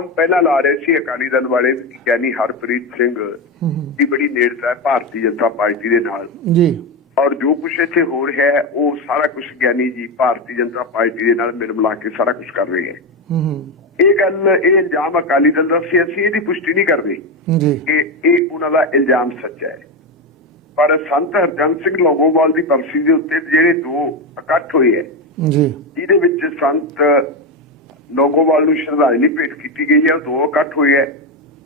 ਇਲਜ਼ਾਮ ਪਹਿਲਾਂ ਲਾ ਰਹੇ ਸੀ ਅਕਾਲੀ ਦਲ ਵਾਲੇ ਗਿਆਨੀ ਹਰਪ੍ਰੀਤ ਸਿੰਘ ਦੀ ਬੜੀ ਨੇੜਤਾ ਹੈ ਭਾਰਤੀ ਜਨਤਾ ਪਾਰਟੀ ਦੇ ਨਾਲ। ਜੀ। ਔਰ ਜੋ ਕੁਝ ਇੱਥੇ ਹੋ ਰਿਹਾ ਹੈ ਉਹ ਸਾਰਾ ਕੁਝ ਗਿਆਨੀ ਜੀ ਭਾਰਤੀ ਜਨਤਾ ਪਾਰਟੀ ਦੇ ਨਾਲ ਮਿਲ ਮਿਲਾ ਕੇ ਸਾਰਾ ਕੁਝ ਕਰ ਰਹੇ ਹੈ। ਇਹ ਗੱਲ ਇਹ ਇਲਜ਼ਾਮ ਅਕਾਲੀ ਦਲ ਦਾ ਸੀ ਅਸੀਂ ਇਹਦੀ ਪੁਸ਼ਟੀ ਨਹੀਂ ਕਰਦੇ ਜੀ। ਕਿ ਇਹ ਉਹਨਾਂ ਦਾ ਇਲਜ਼ਾਮ ਸੱਚਾ ਹੈ। ਪਰ ਸੰਤ ਹਰਜੰਤ ਸਿੰਘ ਲੋਗੋਵਾਲ ਦੀ ਬਰਸੀ ਦੇ ਉੱਤੇ ਜਿਹੜੇ ਦੋ ਇਕੱਠ ਹੋਏ ਹੈ ਜੀ। ਜਿਹਦੇ ਵਿੱਚ ਸੰਤ ਲੋਗੋਵਾਲ ਨੂੰ ਸ਼ਰਧਾਂਜਲੀ ਭੇਟ ਕੀਤੀ ਗਈ ਹੈ। ਦੋ ਇਕੱਠ ਹੋਏ ਹੈ।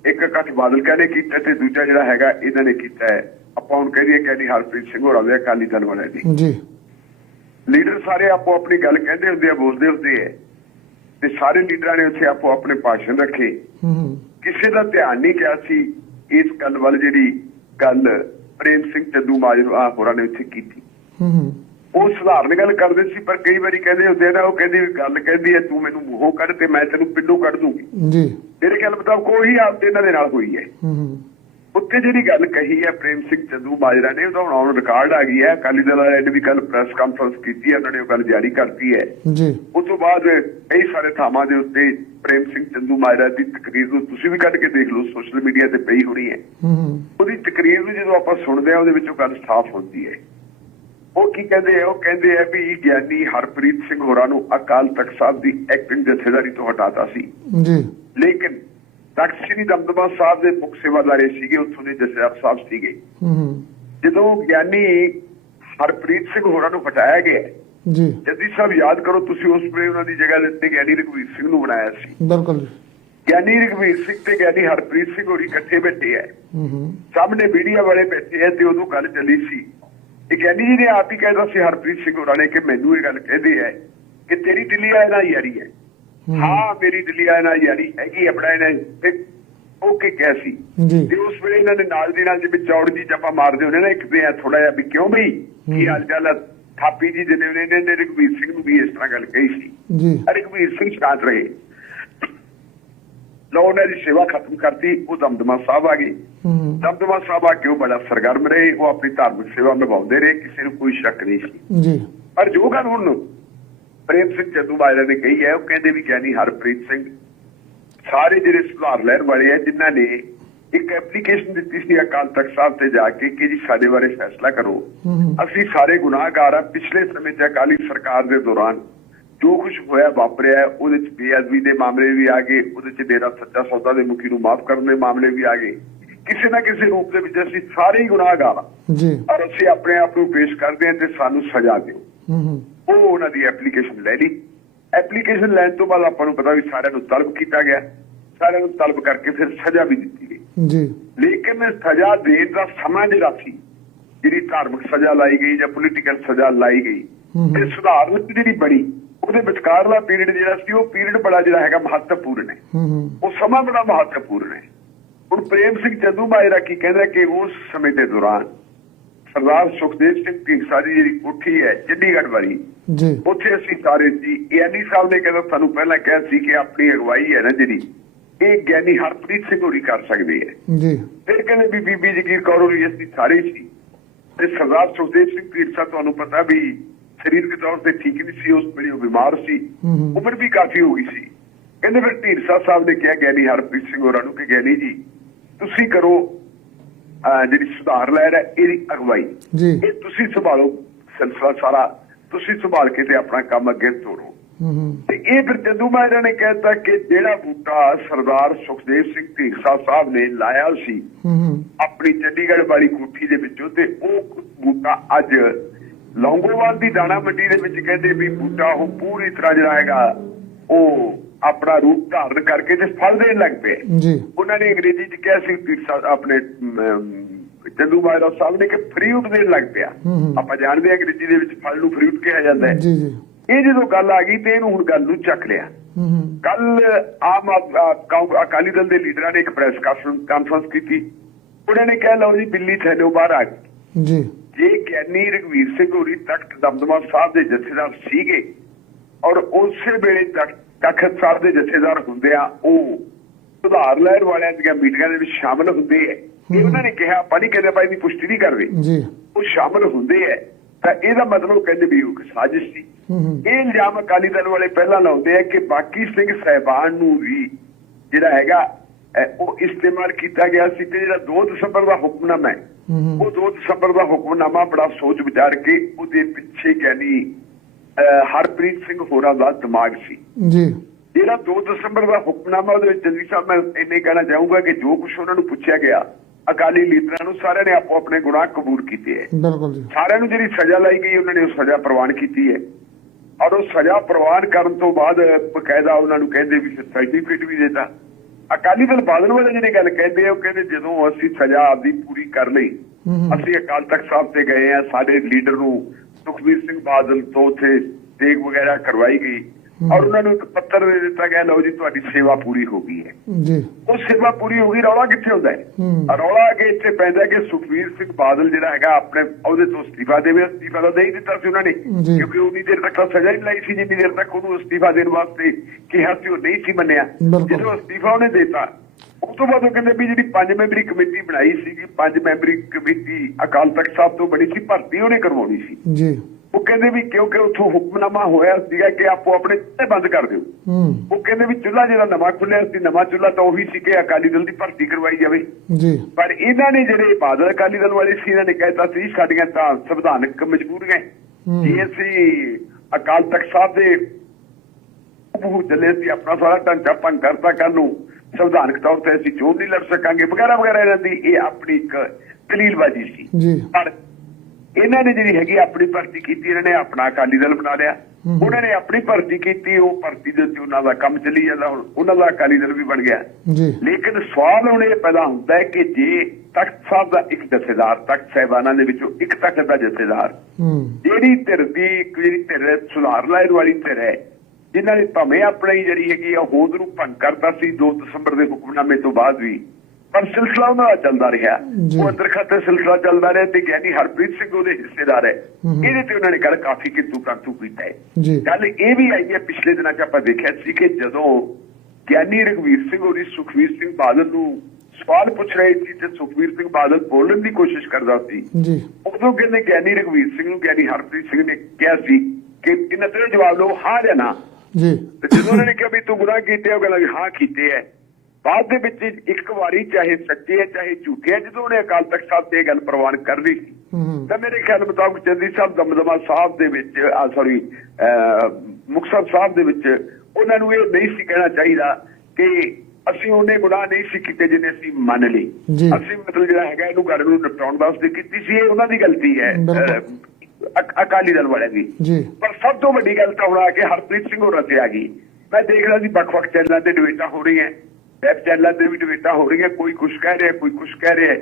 ਇੱਕ ਇਕੱਠ ਬਾਦਲ ਕਾ ਨੇ ਕੀਤਾ ਤੇ ਦੂਜਾ ਜਿਹੜਾ ਹੈਗਾ ਇਹਨਾਂ ਨੇ ਕੀਤਾ ਹੈ। ਆਪਾਂ ਹੁਣ ਕਹੀਏ ਕਿ ਨਹੀਂ ਹਰਪ੍ਰੀਤ ਸਿੰਘ ਹੋਰਾਂ ਦੇ ਅਕਾਲੀ ਦਲ ਵਾਲਿਆਂ ਦੀ। ਜੀ। ਲੀਡਰ ਸਾਰੇ ਆਪੋ ਆਪਣੀ ਗੱਲ ਕਹਿੰਦੇ ਹੁੰਦੇ ਆ ਬੋਲਦੇ ਹੁੰਦੇ ਆ। ਤੇ ਸਾਰੇ ਲੀਡਰਾਂ ਨੇ ਉੱਥੇ ਆਪੋ ਆਪਣੇ ਭਾਸ਼ਣ ਰੱਖੇ। ਕਿਸੇ ਦਾ ਧਿਆਨ ਨਹੀਂ ਗਿਆ ਸੀ ਇਸ ਗੱਲ ਵੱਲ ਜਿਹੜੀ ਗੱਲ ਪ੍ਰੇਮ ਸਿੰਘ ਚੱਦੂ ਮਾਜਰਾ ਹੋਰਾਂ ਨੇ ਉੱਥੇ ਕੀਤੀ। ਹੂੰ ਹੂੰ। ਉਹ ਸਧਾਰਨ ਗੱਲ ਕਰਦੇ ਸੀ ਪਰ ਕਈ ਵਾਰੀ ਕਹਿੰਦੇ ਹੁੰਦੇ ਨਾ ਉਹ ਕਹਿੰਦੀ ਗੱਲ ਕਹਿੰਦੀ ਹੈ ਤੂੰ ਮੈਨੂੰ ਮੂੰਹੋਂ ਕੱਢ ਤੇ ਮੈਂ ਤੈਨੂੰ ਪਿੰਡੋਂ ਕੱਢ ਦੂੰਗੀ। ਜੀ। ਮੇਰੇ ਖਿਆਲ ਮੁਤਾਬਕ ਉਹੀ ਆਪ ਇਹਨਾਂ ਦੇ ਨਾਲ ਹੋਈ ਹੈ। ਹੂੰ ਹੂੰ। ਉੱਥੇ ਜਿਹੜੀ ਗੱਲ ਕਹੀ ਹੈ ਪ੍ਰੇਮ ਸਿੰਘ ਚੱਦੂ ਮਾਜਰਾ ਨੇ ਉਹਦਾ ਹੁਣ ਰਿਕਾਰਡ ਆ ਗਈ ਹੈ। ਅਕਾਲੀ ਦਲ ਵਾਲਿਆਂ ਨੇ ਵੀ ਕੱਲ ਪ੍ਰੈਸ ਕਾਨਫਰੰਸ ਕੀਤੀ ਹੈ ਉਹਨਾਂ ਨੇ ਉਹ ਗੱਲ ਜਾਰੀ ਕਰਤੀ ਹੈ। ਜੀ। ਉਸ ਤੋਂ ਬਾਅਦ ਕਈ ਸਾਰੇ ਥਾਵਾਂ ਦੇ ਉੱਤੇ ਪ੍ਰੇਮ ਸਿੰਘ ਚੰਦੂ ਮਾਜਰਾ ਦੀ ਤਕਰੀਰ ਨੂੰ ਤੁਸੀਂ ਵੀ ਕੱਢ ਕੇ ਦੇਖ ਲਓ ਸੋਸ਼ਲ ਮੀਡੀਆ ਤੇ ਪਈ ਹੋਣੀ ਹੈ। ਹੂੰ ਹੂੰ। ਉਹਦੀ ਤਕਰੀਰ ਨੂੰ ਜਦੋਂ ਆਪਾਂ ਸੁਣਦੇ ਆ ਉਹਦੇ ਵਿੱਚੋਂ ਗੱਲ ਸਾਫ਼ ਹੁੰਦੀ ਹੈ। ਉਹ ਕੀ ਕਹਿੰਦੇ ਆ? ਉਹ ਕਹਿੰਦੇ ਆ ਵੀ ਗਿਆਨੀ ਹਰਪ੍ਰੀਤ ਸਿੰਘ ਹੋਰਾਂ ਨੂੰ ਅਕਾਲ ਤਖਤ ਸਾਹਿਬ ਦੀ ਐਕਟਿੰਗ ਜਥੇਦਾਰੀ ਤੋਂ ਹਟਾਤਾ ਸੀ। ਜੀ। ਲੇਕਿਨ ਤਖਤ ਸ੍ਰੀ ਦਮਦਮਾ ਸਾਹਿਬ ਦੇ ਮੁੱਖ ਸੇਵਾਦਾਰੇ ਸੀਗੇ ਉੱਥੋਂ ਦੇ ਜਥੇਦਾਰ ਸਾਹਿਬ ਸੀਗੇ। ਜਦੋਂ ਗਿਆਨੀ ਹਰਪ੍ਰੀਤ ਸਿੰਘ ਹੋਰਾਂ ਨੂੰ ਹਟਾਇਆ ਗਿਆ ਜੀ। ਜੱਦੀ ਸਾਹਿਬ ਯਾਦ ਕਰੋ ਤੁਸੀਂ ਉਸ ਵੇਲੇ ਉਹਨਾਂ ਦੀ ਜਗ੍ਹਾ ਦੇ ਉੱਤੇ ਗਿਆਨੀ ਰਘਵੀਰ ਸਿੰਘ ਨੂੰ ਬਣਾਇਆ ਸੀ। ਬਿਲਕੁਲ ਗਿਆਨੀ ਰਘਵੀਰ ਸਿੰਘ ਤੇ ਗਿਆਨੀ ਹਰਪ੍ਰੀਤ ਸਿੰਘ ਹੋਰੀ ਇਕੱਠੇ ਬੈਠੇ ਹੂੰ ਸਾਹਮਣੇ ਮੀਡੀਆ ਵਾਲੇ ਬੈਠੇ ਐ ਤੇ ਉਦੋਂ ਗੱਲ ਚੱਲੀ ਸੀ। ਇਹ ਗਿਆਨੀ ਜੀ ਨੇ ਆਪ ਹੀ ਕਹਿਦਾ ਸੀ ਹਰਪ੍ਰੀਤ ਸਿੰਘ ਹੋਰਾਂ ਨੇ ਕਿ ਮੈਨੂੰ ਇਹ ਗੱਲ ਕਹਦੇ ਐ ਕਿ ਤੇਰੀ ਦਿੱਲੀ ਆ ਨਾਲ ਯਾਰੀ ਐ ਹੂੰ। ਹਾਂ ਮੇਰੀ ਦਿੱਲੀ ਆ ਨਾਲ ਯਾਰੀ ਹੈਗੀ ਆਪਣਾ ਇਹਨਾਂ ਤੇ ਉਹ ਕੀ ਕਹਿ ਸੀ? ਜੀ। ਤੇ ਉਸ ਵੇਲੇ ਇਹਨਾਂ ਦੇ ਨਾਲ ਦੀ ਨਾਲ ਜਿਵੇਂ ਚੌੜ ਜੀ ਜਪਾ ਮਾਰਦੇ ਹੁੰਦੇ ਨਾ ਇੱਕ ਤੇ ਥੋੜਾ ਜਿਹਾ ਵੀ ਕਿਉਂ ਬਈ? ਕੀ ਹਾਲ ਚਾਲ ਆ? ਥਾਪੀ ਜੀ ਜਿਹਨੇ ਉਹਨੇ ਨੇ ਰਘਵੀਰ ਸਿੰਘ ਨੂੰ ਵੀ ਇਸ ਤਰ੍ਹਾਂ ਗੱਲ ਕਹੀ ਸੀ। ਜੀ। ਰਘਵੀਰ ਸਿੰਘ ਸ਼ਾਂਤ ਰਹੇ। ਲੋ ਉਹਨਾਂ ਦੀ ਸੇਵਾ ਖਤਮ ਕਰਤੀ ਉਹ ਦਮਦਮਾ ਸਾਹਿਬ ਆ ਗਏ ਦਮਦਮਾ ਸਾਹਿਬ ਆ ਕੇ ਉਹ ਬੜਾ ਸਰਗਰਮ ਰਹੇ ਉਹ ਆਪਣੀ ਧਾਰਮਿਕ ਸੇਵਾ ਨਿਭਾਉਂਦੇ ਰਹੇ ਕਿਸੇ ਨੂੰ ਕੋਈ ਸ਼ੱਕ ਨਹੀਂ ਸੀ ਜੀ ਪਰ ਜੋ ਗੱਲ ਹੁਣ ਪ੍ਰੇਮ ਸਿੰਘ ਚੱਦੂ ਬਾਜਰਾ ਨੇ ਕਹੀ ਹੈ ਉਹ ਕਹਿੰਦੇ ਵੀ ਗਿਆਨੀ ਹਰਪ੍ਰੀਤ ਸਿੰਘ ਸਾਰੇ ਜਿਹੜੇ ਸੁਧਾਰ ਲੈਣ ਵਾਲੇ ਆ ਜਿਨ੍ਹਾਂ ਨੇ ਇੱਕ ਐਪਲੀਕੇਸ਼ਨ ਦਿੱਤੀ ਸੀ ਅਕਾਲ ਤਖਤ ਸਾਹਿਬ ਤੇ ਜਾ ਕੇ ਕਿ ਜੀ ਸਾਡੇ ਬਾਰੇ ਫੈਸਲਾ ਕਰੋ ਅਸੀਂ ਸਾਰੇ ਗੁਨਾਹਗਾਰ ਆ ਪਿਛਲੇ ਸਮੇਂ 'ਚ ਅਕਾਲੀ ਸਰਕਾਰ ਦੇ ਦੌਰਾਨ ਜੋ ਕੁਝ ਹੋਇਆ ਵਾਪਰਿਆ ਉਹਦੇ 'ਚ ਬੇਅਦਬੀ ਦੇ ਮਾਮਲੇ ਵੀ ਆ ਗਏ ਉਹਦੇ 'ਚ ਡੇਰਾ ਸੱਚਾ ਸੌਦਾ ਦੇ ਮੁਖੀ ਨੂੰ ਮਾਫ ਕਰਨ ਦੇ ਮਾਮਲੇ ਵੀ ਆ ਗਏ। ਕਿਸੇ ਨਾ ਕਿਸੇ ਰੂਪ ਦੇ ਵਿੱਚ ਅਸੀਂ ਸਾਰੇ ਹੀ ਗੁਨਾਹਗਾਰ ਆ ਜੀ। ਔਰ ਅਸੀਂ ਆਪਣੇ ਆਪ ਨੂੰ ਪੇਸ਼ ਕਰਦੇ ਹਾਂ ਤੇ ਸਾਨੂੰ ਸਜ਼ਾ ਦਿਓ। ਹੂੰ ਹੂੰ। ਉਹ ਉਹਨਾਂ ਦੀ ਐਪਲੀਕੇਸ਼ਨ ਲੈ ਲਈ। ਐਪਲੀਕੇਸ਼ਨ ਲੈਣ ਤੋਂ ਬਾਅਦ ਆਪਾਂ ਨੂੰ ਪਤਾ ਵੀ ਸਾਰਿਆਂ ਨੂੰ ਤਲਬ ਕੀਤਾ ਗਿਆ। ਸਾਰਿਆਂ ਨੂੰ ਤਲਬ ਕਰਕੇ ਫਿਰ ਸਜ਼ਾ ਵੀ ਦਿੱਤੀ ਗਈ। ਜੀ। ਲੇਕਿਨ ਸਜ਼ਾ ਦੇਣ ਦਾ ਸਮਾਂ ਜਿਹੜਾ ਸੀ ਜਿਹੜੀ ਧਾਰਮਿਕ ਸਜ਼ਾ ਲਾਈ ਗਈ ਜਾਂ ਪੋਲੀਟੀਕਲ ਸਜ਼ਾ ਲਾਈ ਗਈ ਹੂੰ ਹੂੰ। ਤੇ ਸੁਧਾਰ ਨੀਤੀ ਜਿਹੜੀ ਬਣੀ ਉਹਦੇ ਵਿਚਕਾਰਲਾ ਪੀਰੀਅਡ ਜਿਹੜਾ ਸੀ ਉਹ ਪੀਰੀਅਡ ਬੜਾ ਜਿਹੜਾ ਹੈਗਾ ਮਹੱਤਵਪੂਰਨ ਹੈ। ਉਹ ਸਮਾਂ ਬੜਾ ਮਹੱਤਵਪੂਰਨ ਹੈ। ਹੁਣ ਪ੍ਰੇਮ ਸਿੰਘ ਚੱਦੂ ਮਾਜਰਾ ਕੀ ਕਹਿੰਦਾ ਕਿ ਉਸ ਸਮੇਂ ਦੇ ਦੌਰਾਨ ਸਰਦਾਰ ਸੁਖਦੇਵ ਸਿੰਘ ਢੀਂਡਸਾ ਦੀ ਜਿਹੜੀ ਕੋਠੀ ਹੈ ਚੰਡੀਗੜ੍ਹ ਵਾਲੀ ਜੀ। ਉੱਥੇ ਅਸੀਂ ਸਾਰੇ ਸੀ ਗਿਆਨੀ ਸਾਹਿਬ ਨੇ ਕਹਿੰਦਾ ਸਾਨੂੰ ਪਹਿਲਾਂ ਕਿਹਾ ਸੀ ਕਿ ਆਪਣੀ ਅਗਵਾਈ ਹੈ ਨਾ ਜਿਹੜੀ ਇਹ ਗਿਆਨੀ ਹਰਪ੍ਰੀਤ ਸਿੰਘ ਹੋਰੀ ਕਰ ਸਕਦੇ ਹੈ। ਜੀ। ਫਿਰ ਕਹਿੰਦੇ ਵੀ ਬੀਬੀ ਜਗੀਰ ਕੌਰ ਹੋਰੀ ਅਸੀਂ ਸਾਰੇ ਸੀ ਤੇ ਸਰਦਾਰ ਸੁਖਦੇਵ ਸਿੰਘ ਢੀਂਡਸਾ ਤੁਹਾਨੂੰ ਪਤਾ ਵੀ ਸਰੀਰਕ ਤੌਰ ਤੇ ਠੀਕ ਨਹੀਂ ਸੀ ਉਸ ਵੇਲੇ ਉਹ ਬਿਮਾਰ ਸੀ। ਉਮਰ ਵੀ ਕਾਫੀ ਹੋ ਗਈ ਸੀ। ਕਹਿੰਦੇ ਫਿਰ ਢੀਂਡਸਾ ਸਾਹਿਬ ਨੇ ਕਿਹਾ ਗਿਆਨੀ ਹਰਪ੍ਰੀਤ ਸਿੰਘ ਹੋਰਾਂ ਨੂੰ ਕਿ ਗਿਆਨੀ ਜੀ ਤੁਸੀਂ ਕਰੋ ਜਿਹੜੀ ਸੁਧਾਰ ਲਹਿਰ ਹੈ ਇਹਦੀ ਅਗਵਾਈ। ਜੀ। ਇਹ ਤੁਸੀਂ ਸੰਭਾਲੋ ਸਿਲਸਿਲਾ ਸਾਰਾ। ਤੁਸੀਂ ਸੰਭਾਲ ਕੇ ਤੇ ਆਪਣਾ ਕੰਮ ਅੱਗੇ ਤੋਰੋ। ਤੇ ਇਹ ਫਿਰ ਚੰਦੂ ਮਾਜਰਾ ਨੇ ਕਹਿਤਾ ਕਿ ਜਿਹੜਾ ਬੂਟਾ ਸਰਦਾਰ ਸੁਖਦੇਵ ਸਿੰਘ ਢੀਂਡਸਾ ਸਾਹਿਬ ਨੇ ਲਾਇਆ ਸੀ ਆਪਣੀ ਚੰਡੀਗੜ੍ਹ ਵਾਲੀ ਕੋਠੀ ਦੇ ਵਿੱਚੋਂ ਤੇ ਉਹ ਬੂਟਾ ਅੱਜ ਲੌਂਗੋਵਾਲ ਦੀ ਦਾਣਾ ਮੰਡੀ ਦੇ ਵਿੱਚ ਕਹਿੰਦੇ ਵੀ ਬੂਟਾ ਉਹ ਪੂਰੀ ਤਰ੍ਹਾਂ ਜਿਹੜਾ ਹੈਗਾ ਉਹ ਆਪਣਾ ਰੂਪ ਧਾਰਨ ਕਰਕੇ ਤੇ ਫਲ ਦੇਣ ਲੱਗ ਪਏ। ਜੀ। ਉਹਨਾਂ ਨੇ ਅੰਗਰੇਜ਼ੀ ਚ ਕਿਹਾ ਸੀ ਆਪਣੇ ਚੰਦੂ ਮਾਜਰਾ ਸਾਹਿਬ ਨੇ ਕਿ ਫਰੂਟ ਦੇਣ ਲੱਗ ਪਿਆ। ਆਪਾਂ ਜਾਣਦੇ ਹਾਂ ਅੰਗਰੇਜ਼ੀ ਦੇ ਵਿੱਚ ਫਲ ਨੂੰ ਫਰੂਟ ਕਿਹਾ ਜਾਂਦਾ ਹੈ। ਜੀ ਜੀ। ਇਹ ਜਦੋਂ ਗੱਲ ਆ ਗਈ ਤੇ ਇਹਨੂੰ ਹੁਣ ਗੱਲ ਨੂੰ ਚੱਕ ਲਿਆ। ਕੱਲ ਆਮ ਅਕਾਲੀ ਦਲ ਦੇ ਲੀਡਰਾਂ ਨੇ ਇੱਕ ਪ੍ਰੈਸ ਕਾਨਫਰੰਸ ਕੀਤੀ। ਉਹਨਾਂ ਨੇ ਕਿਹਾ ਲਓ ਜੀ ਬਿੱਲੀ ਥੈਲੇ ਬਾਹਰ ਆ ਗਈ। ਜੇ। ਗਿਆਨੀ ਰਘਵੀਰ ਸਿੰਘ ਹੋਰੀ ਤਖਤ ਦਮਦਮਾ ਸਾਹਿਬ ਦੇ ਜਥੇਦਾਰ ਸੀਗੇ ਔਰ ਉਸੇ ਵੇਲੇ ਤਖਤ ਸਾਹਿਬ ਦੇ ਜਥੇਦਾਰ ਹੁੰਦੇ ਆ ਉਹ ਸੁਧਾਰ ਲਹਿਰ ਵਾਲਿਆਂ ਦੀਆਂ ਮੀਟਿੰਗਾਂ ਦੇ ਵਿੱਚ ਸ਼ਾਮਲ ਹੁੰਦੇ ਆ ਇਹ ਉਹਨਾਂ ਨੇ ਕਿਹਾ ਆਪਾਂ ਨਹੀਂ ਕਹਿੰਦੇ ਆਪਾਂ ਇਹਦੀ ਪੁਸ਼ਟੀ ਨਹੀਂ ਕਰਦੇ। ਜੀ। ਉਹ ਸ਼ਾਮਲ ਹੁੰਦੇ ਆ ਤਾਂ ਇਹਦਾ ਮਤਲਬ ਕਹਿੰਦੇ ਵੀ ਉਹ ਸਾਜ਼ਿਸ਼ ਸੀ। ਇਹ ਇਲਜ਼ਾਮ ਅਕਾਲੀ ਦਲ ਵਾਲੇ ਪਹਿਲਾਂ ਲਾਉਂਦੇ ਆ ਕਿ ਬਾਕੀ ਸਿੰਘ ਸਹਿਬਾਨ ਨੂੰ ਵੀ ਜਿਹੜਾ ਹੈਗਾ ਉਹ ਇਸਤੇਮਾਲ ਕੀਤਾ ਗਿਆ ਸੀ ਤੇ ਜਿਹੜਾ 2 ਦਸੰਬਰ ਦਾ ਹੁਕਮਨਾਮਾ ਹੂੰ ਉਹ 2 ਦਸੰਬਰ ਦਾ ਹੁਕਮਨਾਮਾ ਬੜਾ ਸੋਚ ਵਿਚਾਰ ਕੇ ਉਹਦੇ ਪਿੱਛੇ ਗਿਆਨੀ ਹਰਪ੍ਰੀਤ ਸਿੰਘ ਹੋਰਾਂ ਦਾ ਦਿਮਾਗ ਸੀ। ਜੀ। ਜਿਹੜਾ 2 ਦਸੰਬਰ ਦਾ ਹੁਕਮਨਾਮਾ ਉਹਦੇ ਵਿੱਚ ਜੰਦੀ ਸਾਹਿਬ ਮੈਂ ਇੰਨੇ ਕਹਿਣਾ ਚਾਹੂੰਗਾ ਕਿ ਜੋ ਕੁਝ ਉਹਨਾਂ ਨੂੰ ਪੁੱਛਿਆ ਗਿਆ ਅਕਾਲੀ ਲੀਡਰਾਂ ਨੂੰ ਸਾਰਿਆਂ ਨੇ ਆਪੋ ਆਪਣੇ ਗੁਨਾਹ ਕਬੂਲ ਕੀਤੇ ਹੈ। ਬਿਲਕੁਲ ਜੀ। ਸਾਰਿਆਂ ਨੂੰ ਜਿਹੜੀ ਸਜ਼ਾ ਲਾਈ ਗਈ ਉਹਨਾਂ ਨੇ ਉਹ ਸਜ਼ਾ ਪ੍ਰਵਾਨ ਕੀਤੀ ਹੈ। ਔਰ ਉਹ ਸਜ਼ਾ ਪ੍ਰਵਾਨ ਕਰਨ ਤੋਂ ਬਾਅਦ ਬਕਾਇਦਾ ਉਹਨਾਂ ਨੂੰ ਕਹਿੰਦੇ ਵੀ ਸਰਟੀਫਿਕੇਟ ਵੀ ਦਿੱਤਾ। ਅਕਾਲੀ ਦਲ ਬਾਦਲ ਵਾਲੇ ਜਿਹੜੇ ਗੱਲ ਕਹਿੰਦੇ ਆ ਉਹ ਕਹਿੰਦੇ ਜਦੋਂ ਅਸੀਂ ਸਜ਼ਾ ਆਪਦੀ ਪੂਰੀ ਕਰ ਲਈ ਅਸੀਂ ਅਕਾਲ ਤਖਤ ਸਾਹਿਬ ਤੇ ਗਏ ਆ ਸਾਡੇ ਲੀਡਰ ਨੂੰ ਸੁਖਬੀਰ ਸਿੰਘ ਬਾਦਲ ਤੋਂ ਉੱਥੇ ਦੇਗ ਵਗੈਰਾ ਕਰਵਾਈ ਗਈ। ਔਰ ਉਹਨਾਂ ਨੂੰ ਇੱਕ ਪੱਤਰ ਦੇ ਦਿੱਤਾ ਗਿਆ ਲਓ ਜੀ ਤੁਹਾਡੀ ਸੇਵਾ ਪੂਰੀ ਹੋ ਗਈ ਹੈ। ਜੀ। ਉਹ ਸੇਵਾ ਪੂਰੀ ਹੋ ਗਈ ਰੌਲਾ ਕਿੱਥੇ ਹੁੰਦਾ ਹੈ। ਰੌਲਾ ਕਿ ਇੱਥੇ ਪੈਂਦਾ ਕਿ ਸੁਖਵੀਰ ਸਿੰਘ ਬਾਦਲ ਜਿਹੜਾ ਹੈਗਾ ਆਪਣੇ ਉਹਦੇ ਤੋਂ ਅਸਤੀਫਾ ਦੇਵੇ ਅਸਤੀਫਾ ਤਾਂ ਦੇ ਹੀ ਦਿੱਤਾ ਸੀ ਉਹਨਾਂ ਨੇ। ਕਿਉਂਕਿ ਉਨੀ ਦੇਰ ਤੱਕ ਤਾਂ ਸਜ਼ਾ ਹੀ ਨਹੀਂ ਲਾਈ ਸੀ ਜਿੰਨੀ ਦੇਰ ਤੱਕ ਉਹਨੂੰ ਅਸਤੀਫਾ ਦੇਣ ਵਾਸਤੇ ਕਿਹਾ ਸੀ ਉਹ ਨਹੀਂ ਸੀ ਮੰਨਿਆ। ਜਦੋਂ ਅਸਤੀਫਾ ਉਹਨੇ ਦਿੱਤਾ ਉਸ ਤੋਂ ਬਾਅਦ ਉਹ ਕਹਿੰਦੇ ਵੀ ਜਿਹੜੀ ਪੰਜ ਮੈਂਬਰੀ ਕਮੇਟੀ ਬਣਾਈ ਸੀਗੀ ਪੰਜ ਮੈਂਬਰੀ ਕਮੇਟੀ ਅਕਾਲ ਤਖਤ ਸਾਹਿਬ ਤੋਂ ਬਣੀ ਸੀ ਭਰਤੀ ਉਹਨੇ ਕਰਵਾਉਣੀ ਸੀ। ਜੀ। ਉਹ ਕਹਿੰਦੇ ਵੀ ਕਿਉਂਕਿ ਉੱਥੋਂ ਹੁਕਮਨਾਮਾ ਹੋਇਆ ਸੀਗਾ ਕਿ ਆਪੋ ਆਪਣੇ ਚੁੱਲ੍ਹੇ ਬੰਦ ਕਰ ਦਿਓ। ਉਹ ਕਹਿੰਦੇ ਵੀ ਚੁੱਲ੍ਹਾ ਜਿਹੜਾ ਨਵਾਂ ਖੁੱਲਿਆ ਸੀ ਨਵਾਂ ਚੁੱਲ੍ਹਾ ਤਾਂ ਉਹੀ ਸੀ ਕਿ ਅਕਾਲੀ ਦਲ ਦੀ ਭਰਤੀ ਕਰਵਾਈ ਜਾਵੇ। ਜੀ। ਪਰ ਇਹਨਾਂ ਨੇ ਜਿਹੜੇ ਬਾਦਲ ਅਕਾਲੀ ਦਲ ਵਾਲੇ ਸੀ ਇਹਨਾਂ ਨੇ ਕਹਿਤਾ ਸੀ ਸਾਡੀਆਂ ਤਾਂ ਸੰਵਿਧਾਨਕ ਮਜਬੂਰੀਆਂ। ਜੀ ਅਸੀਂ ਅਕਾਲ ਤਖਤ ਸਾਹਿਬ ਦੇ ਉਹ ਚੱਲੇ ਸੀ ਆਪਣਾ ਸਾਰਾ ਢਾਂਚਾ ਭੰਗ ਕਰਤਾ ਕੱਲ ਨੂੰ ਸੰਵਿਧਾਨਕ ਤੌਰ ਤੇ ਅਸੀਂ ਚੋਣ ਨਹੀਂ ਲੜ ਸਕਾਂਗੇ ਵਗੈਰਾ ਵਗੈਰਾ ਇਹਨਾਂ ਦੀ ਇਹ ਆਪਣੀ ਇੱਕ ਦਲੀਲਬਾਜ਼ੀ ਸੀ। ਜੀ। ਪਰ ਇਹਨਾਂ ਨੇ ਜਿਹੜੀ ਹੈਗੀ ਆਪਣੀ ਭਰਤੀ ਕੀਤੀ ਇਹਨਾਂ ਨੇ ਆਪਣਾ ਅਕਾਲੀ ਦਲ ਬਣਾ ਲਿਆ। ਉਹਨਾਂ ਨੇ ਆਪਣੀ ਭਰਤੀ ਕੀਤੀ ਉਹ ਭਰਤੀ ਦੇ ਉੱਤੇ ਉਹਨਾਂ ਦਾ ਕੰਮ ਚੱਲੀ ਜਾਂਦਾ ਹੁਣ ਉਹਨਾਂ ਦਾ ਅਕਾਲੀ ਦਲ ਵੀ ਬਣ ਗਿਆ। ਲੇਕਿਨ ਸਵਾਲ ਹੁਣ ਇਹ ਪੈਦਾ ਹੁੰਦਾ ਹੈ ਕਿ ਜੇ ਤਖਤ ਸਾਹਿਬ ਦਾ ਇੱਕ ਜਥੇਦਾਰ ਤਖਤ ਸਾਹਿਬਾਨਾਂ ਦੇ ਵਿੱਚੋਂ ਇੱਕ ਤਖਤ ਦਾ ਜਥੇਦਾਰ ਜਿਹੜੀ ਧਿਰ ਦੀ ਜਿਹੜੀ ਧਿਰ ਸੁਧਾਰ ਲਾਇਰ ਵਾਲੀ ਧਿਰ ਹੈ ਜਿਨ੍ਹਾਂ ਨੇ ਭਾਵੇਂ ਆਪਣੀ ਜਿਹੜੀ ਹੈਗੀ ਆ ਹੋਂਦ ਨੂੰ ਭੰਗ ਕਰਤਾ ਸੀ 2 ਦਸੰਬਰ ਦੇ ਹੁਕਮਨਾਮੇ ਤੋਂ ਬਾਅਦ ਵੀ ਪਰ ਸਿਲਸਿਲਾ ਉਹਨਾਂ ਦਾ ਚੱਲਦਾ ਰਿਹਾ। ਉਹ ਅੰਦਰ ਖਾਤੇ ਸਿਲਸਿਲਾ ਚੱਲਦਾ ਰਿਹਾ ਤੇ ਗਿਆਨੀ ਹਰਪ੍ਰੀਤ ਸਿੰਘ ਉਹਦੇ ਹਿੱਸੇਦਾਰ ਹੈ। ਹੂੰ। ਇਹਦੇ ਤੇ ਉਹਨਾਂ ਨੇ ਗੱਲ ਕਾਫੀ ਕਿੰਤੂ ਪ੍ਰੰਤੂ ਕੀਤਾ ਹੈ। ਗੱਲ ਇਹ ਵੀ ਆਈ ਹੈ ਪਿਛਲੇ ਦਿਨਾਂ 'ਚ ਆਪਾਂ ਦੇਖਿਆ ਸੀ ਕਿ ਜਦੋਂ ਗਿਆਨੀ ਰਘਵੀਰ ਸਿੰਘ ਹੋਰੀ ਸੁਖਵੀਰ ਸਿੰਘ ਬਾਦਲ ਨੂੰ ਸਵਾਲ ਪੁੱਛ ਰਹੇ ਸੀ ਤੇ ਸੁਖਵੀਰ ਸਿੰਘ ਬਾਦਲ ਬੋਲਣ ਦੀ ਕੋਸ਼ਿਸ਼ ਕਰਦਾ ਸੀ ਜੀ। ਉਦੋਂ ਕਹਿੰਦੇ ਗਿਆਨੀ ਰਘਵੀਰ ਸਿੰਘ ਨੂੰ ਗਿਆਨੀ ਹਰਪ੍ਰੀਤ ਸਿੰਘ ਨੇ ਕਿਹਾ ਸੀ ਕਿ ਇਹਨਾਂ ਤੇ ਜਵਾਬ ਦਿਓ ਹਾਂ ਜਾਂ ਨਾ। ਜੀ। ਤੇ ਜਦੋਂ ਉਹਨਾਂ ਨੇ ਕਿਹਾ ਵੀ ਤੂੰ ਗੁਨਾਹ ਕੀਤੇ ਉਹ ਕਹਿੰਦਾ ਵੀ ਹਾਂ ਕੀਤੇ ਹੈ ਬਾਅਦ ਦੇ ਵਿੱਚ ਇੱਕ ਵਾਰੀ ਚਾਹੇ ਸੱਚੇ ਹੈ ਚਾਹੇ ਝੂਠੇ ਹੈ ਜਦੋਂ ਉਹਨੇ ਅਕਾਲ ਤਖਤ ਸਾਹਿਬ ਤੇ ਇਹ ਗੱਲ ਪ੍ਰਵਾਨ ਕਰ ਲਈ ਤਾਂ ਮੇਰੇ ਖਿਆਲ ਮੁਤਾਬਕ ਚੰਦੀ ਸਾਹਿਬ ਦਮਦਮਾ ਸਾਹਿਬ ਦੇ ਵਿੱਚ ਆ ਸੌਰੀ ਮੁਕਤਸਰ ਸਾਹਿਬ ਦੇ ਵਿੱਚ ਉਹਨਾਂ ਨੂੰ ਇਹ ਨਹੀਂ ਸੀ ਕਹਿਣਾ ਚਾਹੀਦਾ ਕਿ ਅਸੀਂ ਉਹਨੇ ਗੁਨਾਹ ਨਹੀਂ ਸੀ ਕੀਤੇ ਜਿਹਨੇ ਅਸੀਂ ਮੰਨ ਲਈ। ਅਸੀਂ ਮਤਲਬ ਜਿਹੜਾ ਹੈਗਾ ਇਹਨੂੰ ਗੱਲ ਨੂੰ ਨਿਪਟਾਉਣ ਵਾਸਤੇ ਕੀਤੀ ਸੀ ਇਹ ਉਹਨਾਂ ਦੀ ਗਲਤੀ ਹੈ ਅਕਾਲੀ ਦਲ ਵਾਲਿਆਂ ਦੀ। ਪਰ ਸਭ ਤੋਂ ਵੱਡੀ ਗੱਲ ਤਾਂ ਹੁਣ ਆ ਕੇ ਹਰਪ੍ਰੀਤ ਸਿੰਘ ਹੋਰਾਂ ਤੇ ਆ ਗਈ। ਮੈਂ ਦੇਖ ਰਿਹਾ ਸੀ ਵੱਖ-ਵੱਖ ਚੈਨਲਾਂ ਤੇ ਡਿਬੇਟਾਂ ਹੋ ਰਹੀਆਂ। ਵੈਬ ਚੈਨਲਾਂ ਤੇ ਵੀ ਡਿਬੇਟਾਂ ਹੋ ਰਹੀਆਂ ਕੋਈ ਕੁਝ ਕਹਿ ਰਿਹਾ ਕੋਈ ਕੁਝ ਕਹਿ ਰਿਹਾ।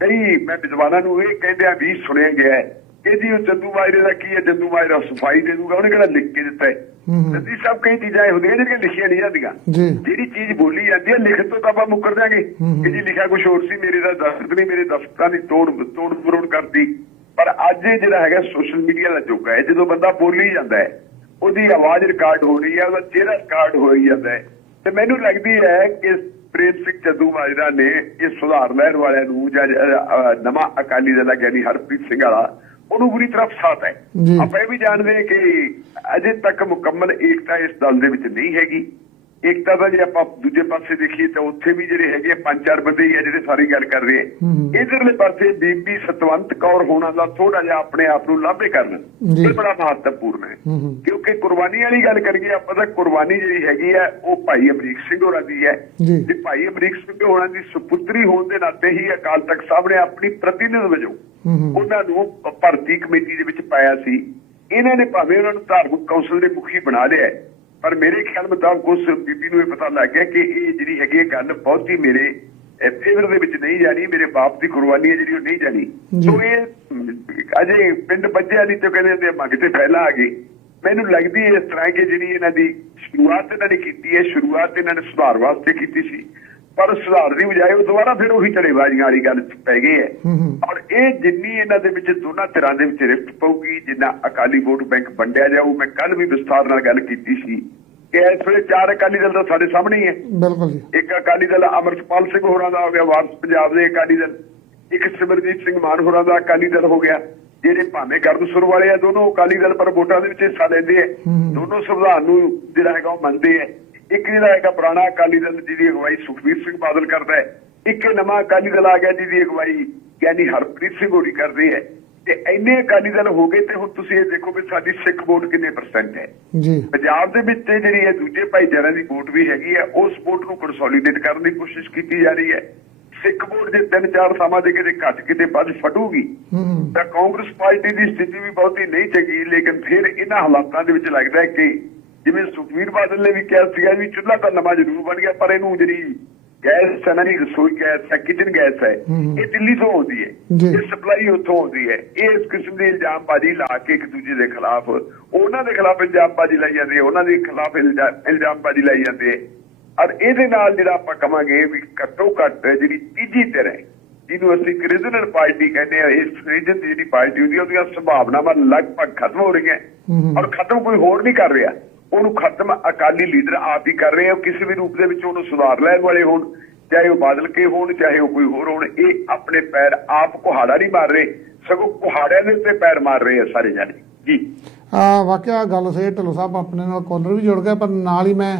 ਕਈ ਮੈਂ ਵਿਦਵਾਨਾਂ ਨੂੰ ਇਹ ਕਹਿੰਦੇ ਆ ਵੀ ਸੁਣਿਆ ਗਿਆ ਜੀ ਉਹ ਚੰਦੂ ਮਾਜਰੇ ਦਾ ਕੀ ਹੈ? ਚੰਦੂ ਮਾਜਰਾ ਸਫ਼ਾਈ ਦੇ ਦੂਗਾ ਉਹਨੇ ਕਿਹੜਾ ਲਿਖ ਕੇ ਦਿੱਤਾ ਹੈ? ਹੂੰ ਹੂੰ। ਜੀ ਸਭ ਕਈ ਚੀਜ਼ਾਂ ਹੁੰਦੀਆਂ ਜਿਹੜੀਆਂ ਲਿਖੀਆਂ ਨਹੀਂ ਜਾਂਦੀਆਂ। ਜਿਹੜੀ ਚੀਜ਼ ਬੋਲੀ ਜਾਂਦੀ ਹੈ ਲਿਖਤ ਤੋਂ ਤਾਂ ਆਪਾਂ ਮੁੱਕਰ ਜਾਾਂਗੇ। ਕਿ ਜੀ ਲਿਖਿਆ ਕੁਝ ਹੋਰ ਸੀ ਮੇਰੇ ਦਾ ਦਸਤ ਨਹੀਂ ਮੇਰੇ ਦਸਤਾਂ ਦੀ ਤੋੜ ਤੋੜ ਮਰੋੜ ਕਰਦੀ ਪਰ ਅੱਜ ਇਹ ਜਿਹੜਾ ਹੈਗਾ ਸੋਸ਼ਲ ਮੀਡੀਆ ਦਾ ਯੁੱਗ ਹੈ ਜਦੋਂ ਬੰਦਾ ਬੋਲੀ ਜਾਂਦਾ ਹੈ ਉਹਦੀ ਆਵਾਜ਼ ਰਿਕਾਰਡ ਹੋ ਰਹੀ ਹੈ ਉਹਦਾ ਚਿਹਰਾ ਰਿਕਾਰਡ ਹੋ ਹੀ ਜਾਂਦਾ ਹੈ। ਤੇ ਮੈਨੂੰ ਲੱਗਦੀ ਹੈ ਕਿ ਪ੍ਰੇਮ ਸਿੰਘ ਚੱਦੂ ਮਾਜਰਾ ਨੇ ਇਹ ਸੁਧਾਰ ਲਹਿਰ ਵਾਲਿਆਂ ਨੂੰ ਜਾਂ ਨਵਾਂ ਅਕਾਲੀ ਦਲ ਗਿਆਨੀ ਹਰਪ੍ਰੀਤ ਸਿੰਘ ਵਾਲਾ ਉਹਨੂੰ ਬੁਰੀ ਤਰ੍ਹਾਂ ਫਸਾਤਾ ਜੀ। ਹੈ ਆਪਾਂ ਇਹ ਵੀ ਜਾਣਦੇ ਕਿ ਅਜੇ ਤੱਕ ਮੁਕੰਮਲ ਏਕਤਾ ਇਸ ਦਲ ਦੇ ਵਿੱਚ ਨਹੀਂ ਹੈਗੀ ਏਕਤਾ ਦਾ ਜੇ ਆਪਾਂ ਦੂਜੇ ਪਾਸੇ ਦੇਖੀਏ ਤਾਂ ਉੱਥੇ ਵੀ ਜਿਹੜੇ ਹੈਗੇ ਆ, ਪੰਜ ਚਾਰ ਬੰਦੇ ਹੀ ਆ ਜਿਹੜੇ ਸਾਰੀ ਗੱਲ ਕਰ ਰਹੇ। ਇਧਰਲੇ ਪਾਸੇ ਬੀਬੀ ਸਤਵੰਤ ਕੌਰ ਹੋਣਾ ਦਾ ਥੋੜਾ ਜਿਹਾ ਆਪਣੇ ਆਪ ਨੂੰ ਲਾਭੇ ਕਰਨ। ਇਹ ਬੜਾ ਮਹੱਤਵਪੂਰਨ ਹੈ। ਕਿਉਂਕਿ ਕੁਰਬਾਨੀ ਵਾਲੀ ਗੱਲ ਕਰੀਏ ਆਪਾਂ ਤਾਂ ਕੁਰਬਾਨੀ ਜਿਹੜੀ ਹੈਗੀ ਹੈ ਉਹ ਭਾਈ ਅਮਰੀਕ ਸਿੰਘ ਹੋਰਾਂ ਦੀ ਹੈ। ਤੇ ਭਾਈ ਅਮਰੀਕ ਸਿੰਘ ਹੋਰਾਂ ਦੀ ਸੁਪੁੱਤਰੀ ਹੋਣ ਦੇ ਨਾਤੇ ਹੀ ਅਕਾਲ ਤਖਤ ਸਾਹਿਬ ਨੇ ਆਪਣੀ ਪ੍ਰਤੀਨਿਧ ਵਜੋਂ ਉਹਨਾਂ ਨੂੰ ਭਰਤੀ ਕਮੇਟੀ ਦੇ ਵਿੱਚ ਪਾਇਆ ਸੀ। ਇਹਨਾਂ ਨੇ ਭਾਵੇਂ ਉਹਨਾਂ ਨੂੰ ਧਾਰਮਿਕ ਕੌਂਸਲ ਦੇ ਮੁਖੀ ਬਣਾ ਲਿਆ ਪਰ ਮੇਰੇ ਖਿਆਲ ਮੁਤਾਬਕ ਉਸ ਬੀਬੀ ਨੂੰ ਇਹ ਪਤਾ ਲੱਗ ਗਿਆ ਕਿ ਇਹ ਜਿਹੜੀ ਹੈਗੀ ਹੈ ਗੱਲ ਬਹੁਤੀ ਮੇਰੇ ਫੇਵਰ ਦੇ ਵਿੱਚ ਨਹੀਂ ਜਾਣੀ ਮੇਰੇ ਬਾਪ ਦੀ ਕੁਰਬਾਨੀ ਹੈ ਜਿਹੜੀ ਉਹ ਨਹੀਂ ਜਾਣੀ। ਸੋ ਇਹ ਅਜੇ ਪਿੰਡ ਬੱਜਿਆ ਨਹੀਂ ਤੇ ਕਹਿੰਦੇ ਤੇ ਮੰਗ ਤੇ ਫੈਲਾ ਆ ਗਈ ਮੈਨੂੰ ਲੱਗਦੀ ਹੈ ਇਸ ਤਰ੍ਹਾਂ ਕਿ ਜਿਹੜੀ ਇਹਨਾਂ ਦੀ ਸ਼ੁਰੂਆਤ ਇਹਨਾਂ ਨੇ ਕੀਤੀ ਹੈ ਸ਼ੁਰੂਆਤ ਇਹਨਾਂ ਨੇ ਸੁਧਾਰ ਵਾਸਤੇ ਕੀਤੀ ਸੀ। ਪਰ ਸੁਧਾਰ ਦੀ ਬਜਾਏ ਉਹ ਦੁਬਾਰਾ ਫਿਰ ਉਹੀ ਝੜੇਬਾਜ਼ੀਆਂ ਵਾਲੀ ਗੱਲ ਪੈ ਗਏ ਹੈ। ਔਰ ਇਹ ਜਿੰਨੀ ਇਹਨਾਂ ਦੇ ਵਿੱਚ ਦੋਨਾਂ ਧਿਰਾਂ ਦੇ ਵਿੱਚ ਰਿਫਟ ਪਊਗੀ ਜਿੰਨਾ ਅਕਾਲੀ ਵੋਟ ਬੈਂਕ ਵੰਡਿਆ ਜਾਊ ਮੈਂ ਕੱਲ ਵੀ ਵਿਸਥਾਰ ਨਾਲ ਗੱਲ ਕੀਤੀ ਸੀ ਕਿ ਇਸ ਵੇਲੇ ਚਾਰ ਅਕਾਲੀ ਦਲ ਤਾਂ ਸਾਡੇ ਸਾਹਮਣੇ ਹੀ ਹੈ। ਬਿਲਕੁਲ ਜੀ। ਇੱਕ ਅਕਾਲੀ ਦਲ ਅਮਰਪਾਲ ਸਿੰਘ ਹੋਰਾਂ ਦਾ ਹੋ ਗਿਆ ਵਾਰਸ ਪੰਜਾਬ ਦੇ ਅਕਾਲੀ ਦਲ। ਇੱਕ ਸਿਮਰਜੀਤ ਸਿੰਘ ਮਾਨ ਹੋਰਾਂ ਦਾ ਅਕਾਲੀ ਦਲ ਹੋ ਗਿਆ। ਜਿਹੜੇ ਭਾਵੇਂ ਗਰਦਸੁਰ ਵਾਲੇ ਆ ਦੋਨੋਂ ਅਕਾਲੀ ਦਲ ਪਰ ਵੋਟਾਂ ਦੇ ਵਿੱਚ ਹਿੱਸਾ ਲੈਂਦੇ ਆ। ਦੋਨੋਂ ਸੰਵਿਧਾਨ ਨੂੰ ਜਿਹੜਾ ਹੈਗਾ ਉਹ ਮੰਨਦੇ ਆ। ਇੱਕ ਜਿਹੜਾ ਹੈਗਾ ਪੁਰਾਣਾ ਅਕਾਲੀ ਦਲ ਜਿਹਦੀ ਅਗਵਾਈ ਸੁਖਬੀਰ ਸਿੰਘ ਬਾਦਲ ਕਰਦਾ ਹੈ ਇੱਕ ਇਹ ਨਵਾਂ ਅਕਾਲੀ ਦਲ ਆ ਗਿਆ ਜਿਹਦੀ ਅਗਵਾਈ ਗਿਆਨੀ ਹਰਪ੍ਰੀਤ ਸਿੰਘ ਹੋਰੀ ਕਰਦੇ ਹੈ। ਤੇ ਇੰਨੇ ਅਕਾਲੀ ਦਲ ਹੋ ਗਏ ਤੇ ਹੁਣ ਤੁਸੀਂ ਇਹ ਦੇਖੋ ਕਿ ਸਾਡੀ ਸਿੱਖ ਵੋਟ ਕਿੰਨੇ ਪਰਸੈਂਟ ਹੈ। ਜੀ। ਪੰਜਾਬ ਦੇ ਵਿੱਚ ਤੇ ਜਿਹੜੀ ਹੈ ਦੂਜੇ ਭਾਈਚਾਰਿਆਂ ਦੀ ਵੋਟ ਵੀ ਹੈਗੀ ਹੈ ਉਸ ਵੋਟ ਨੂੰ ਕੰਸੋਲੀਡੇਟ ਕਰਨ ਦੀ ਕੋਸ਼ਿਸ਼ ਕੀਤੀ ਜਾ ਰਹੀ ਹੈ। ਸਿੱਖ ਵੋਟ ਜੇ ਤਿੰਨ ਚਾਰ ਥਾਵਾਂ ਦੇ ਕਿਤੇ ਘੱਟ ਕਿਤੇ ਵੱਧ ਫਟੂਗੀ ਤਾਂ ਕਾਂਗਰਸ ਪਾਰਟੀ ਦੀ ਸਥਿਤੀ ਵੀ ਬਹੁਤੀ ਨਹੀਂ ਚੰਗੀ ਲੇਕਿਨ ਫਿਰ ਇਹਨਾਂ ਹਾਲਾਤਾਂ ਦੇ ਵਿੱਚ ਲੱਗਦਾ ਹੈ ਕਿ ਜਿਵੇਂ ਸੁਖਵੀਰ ਬਾਦਲ ਨੇ ਵੀ ਕਿਹਾ ਸੀਗਾ ਵੀ ਚੁੱਲ੍ਹਾ ਤਾਂ ਨਵਾਂ ਜ਼ਰੂਰ ਬਣ ਗਿਆ ਪਰ ਇਹਨੂੰ ਜਿਹੜੀ ਗੈਸ ਹੈ ਨਾ ਜੀ ਰਸੋਈ ਗੈਸ ਹੈ ਕਿਚਨ ਗੈਸ ਹੈ। ਇਹ ਦਿੱਲੀ ਤੋਂ ਆਉਂਦੀ ਹੈ। ਇਹ ਸਪਲਾਈ ਉੱਥੋਂ ਆਉਂਦੀ ਹੈ ਇਹ ਇਸ ਕਿਸਮ ਦੀ ਇਲਜ਼ਾਮਬਾਜ਼ੀ ਲਾ ਕੇ ਇੱਕ ਦੂਜੇ ਦੇ ਖਿਲਾਫ ਉਹਨਾਂ ਦੇ ਖਿਲਾਫ ਇਲਜ਼ਾਮਬਾਜ਼ੀ ਲਾਈ ਜਾਂਦੀ ਹੈ ਉਹਨਾਂ ਦੇ ਖਿਲਾਫ ਇਲਜ਼ਾ- ਇਲਜ਼ਾਮਬਾਜ਼ੀ ਲਾਈ ਜਾਂਦੀ ਹੈ ਔਰ ਇਹਦੇ ਨਾਲ ਜਿਹੜਾ ਆਪਾਂ ਕਵਾਂਗੇ ਵੀ ਘੱਟੋ ਘੱਟ ਜਿਹੜੀ ਤੀਜੀ ਧਿਰ ਹੈ ਜਿਹਨੂੰ ਅਸੀਂ ਕ੍ਰਿਜਨਲ ਪਾਰਟੀ ਕਹਿੰਦੇ ਆ ਇਸ ਕ੍ਰਿਜਨ ਦੀ ਜਿਹੜੀ ਪਾਰਟੀ ਹੁੰਦੀ ਹੈ ਉਹਦੀਆਂ ਸੰਭਾਵਨਾਵਾਂ ਲਗਭਗ ਖਤਮ ਹੋ ਰਹੀਆਂ। ਔਰ ਖਤਮ ਕੋਈ ਹੋਰ ਨਹੀਂ ਕਰ ਰਿਹਾ ਉਹਨੂੰ ਖਤਮ ਅਕਾਲੀ ਲੀਡਰ ਆਪ ਹੀ ਕਰ ਰਹੇ ਆ ਕਿਸੇ ਵੀ ਰੂਪ ਦੇ ਵਿੱਚ ਉਹਨੂੰ ਸੁਧਾਰ ਲੈਣ ਵਾਲੇ ਹੋਣ ਚਾਹੇ ਉਹ ਬਾਦਲ ਕੇ ਹੋਣ ਚਾਹੇ ਉਹ ਕੋਈ ਹੋਰ ਹੋਣ ਇਹ ਆਪਣੇ ਪੈਰ ਆਪ ਕੁਹਾੜਾ ਨਹੀਂ ਮਾਰ ਰਹੇ ਸਗੋਂ ਕੁਹਾੜਿਆਂ ਦੇ ਉੱਤੇ ਪੈਰ ਮਾਰ ਰਹੇ ਆ ਸਾਰੇ ਜਾਣੇ। ਜੀ। ਆ ਵਾਕਿਆ ਗੱਲ ਸਹੀ ਹੈ, ਢਿੱਲੋਂ ਸਾਹਿਬ ਆਪਣੇ ਨਾਲ ਕਾਲਰ ਵੀ ਜੁੜ ਗਿਆ ਪਰ ਨਾਲ ਹੀ ਮੈਂ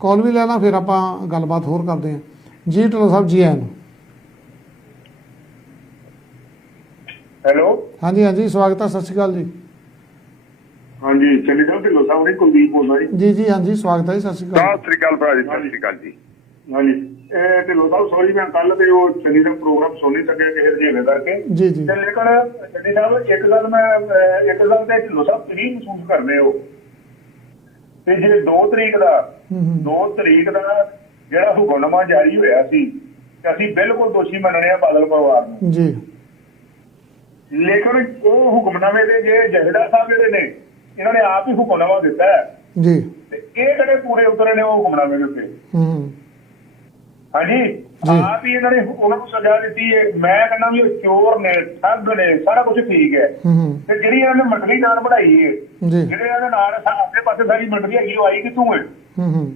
ਕਾਲ ਵੀ ਲੈਣਾ ਫਿਰ ਆਪਾਂ ਗੱਲਬਾਤ ਹੋਰ ਕਰਦੇ ਹਾਂ। ਜੀ ਢਿੱਲੋਂ ਸਾਹਿਬ ਜੀ ਆਇਆਂ ਹੈਲੋ। ਹਾਂਜੀ ਹਾਂਜੀ ਸਵਾਗਤ ਹੈ ਸਤਿ ਸ਼੍ਰੀ ਅਕਾਲ ਜੀ। ਹਾਂਜੀ ਚੰਡੀਗੜ੍ਹ ਢਿੱਲੋਂ ਸਾਹਿਬ ਨੇ ਕੁਲਦੀਪ ਬੋਲਦਾ ਜੀ। ਜੀ ਜੀ ਹਾਂਜੀ ਸਵਾਗਤ ਹੈ ਜੀ ਸਤਿ ਸ਼੍ਰੀ ਅਕਾਲ। ਸਤਿ ਸ੍ਰੀ ਅਕਾਲ ਭਰਾ ਜੀ ਸਤਿ ਸ੍ਰੀ ਅਕਾਲ ਜੀ। ਹਾਂਜੀ ਇਹ ਢਿੱਲੋਂ ਸਾਹਿਬ ਸੌਰੀ ਮੈਂ ਕੱਲ ਤੇ ਉਹ ਚੰਡੀਗੜ੍ਹ ਪ੍ਰੋਗਰਾਮ ਸੁਣ ਨਹੀਂ ਸਕਿਆ ਕਿਸੇ ਰਜੇਵੇ ਕਰਕੇ। ਜੀ ਜੀ। ਤੇ ਲੇਕਿਨ ਚੰਡੀ ਸਾਹਿਬ ਇੱਕ ਗੱਲ ਮੈਂ ਅਹ, ਇੱਕ ਗੱਲ ਤੇ ਢਿੱਲੋਂ ਸਾਹਿਬ ਤੁਸੀਂ ਮਹਿਸੂਸ ਕਰਦੇ ਹੋ। ਤੇ ਜੇ 2 ਤਰੀਕ ਦਾ ਹੂੰ ਹੂੰ। 2 ਤਰੀਕ ਦਾ ਜਿਹੜਾ ਹੁਕਮਨਾਮਾ ਜਾਰੀ ਹੋਇਆ ਸੀ ਤੇ ਅਸੀਂ ਬਿਲਕੁਲ ਦੋਸ਼ੀ ਮੰਨਣੇ ਆ ਬਾਦਲ ਪਰਿਵਾਰ ਨੂੰ। ਜੀ। ਲੇਕਿਨ ਉਹ ਹੁਕਮਨਾਮੇ ਦੇ ਜੇ ਜਹੇਦਾਰ ਸਾਹਿਬ ਜਿਹੜੇ ਨੇ ਇਹਨਾਂ ਨੇ ਆਪ ਹੀ ਹੁਕਮਨਾਮਾ ਦਿੱਤਾ ਹੈ। ਜੀ। ਤੇ ਇਹ ਕਿਹੜੇ ਪੂਰੇ ਉਤਰੇ ਨੇ ਉਹ ਹੁਕਮਨਾਮੇ ਦੇ ਉੱਤੇ ਹੂੰ। ਹਾਂਜੀ। ਆਪ ਹੀ ਇਹਨਾਂ ਨੇ ਉਹਨਾਂ ਨੂੰ ਸਜ਼ਾ ਦਿੱਤੀ ਹੈ। ਮੈਂ ਕਹਿੰਦਾ ਵੀ ਉਹ ਚੋਰ ਨੇ ਠੱਗ ਨੇ ਸਾਰਾ ਕੁਝ ਠੀਕ ਹੈ। ਤੇ ਜਿਹੜੀ ਇਹਨਾਂ ਨੇ ਮੰਡਲੀ ਨਾਲ ਬਣਾਈ ਹੈ ਜਿਹੜੇ ਇਹਨਾਂ ਦੇ ਨਾਲ ਆਪਣੇ ਪਾਸੇ ਸਾਰੀ ਮੰਡਲੀ ਹੈਗੀ ਉਹ ਆਈ ਕਿੱਥੋਂ ਹੈ? ਹੂੰ ਹੂੰ।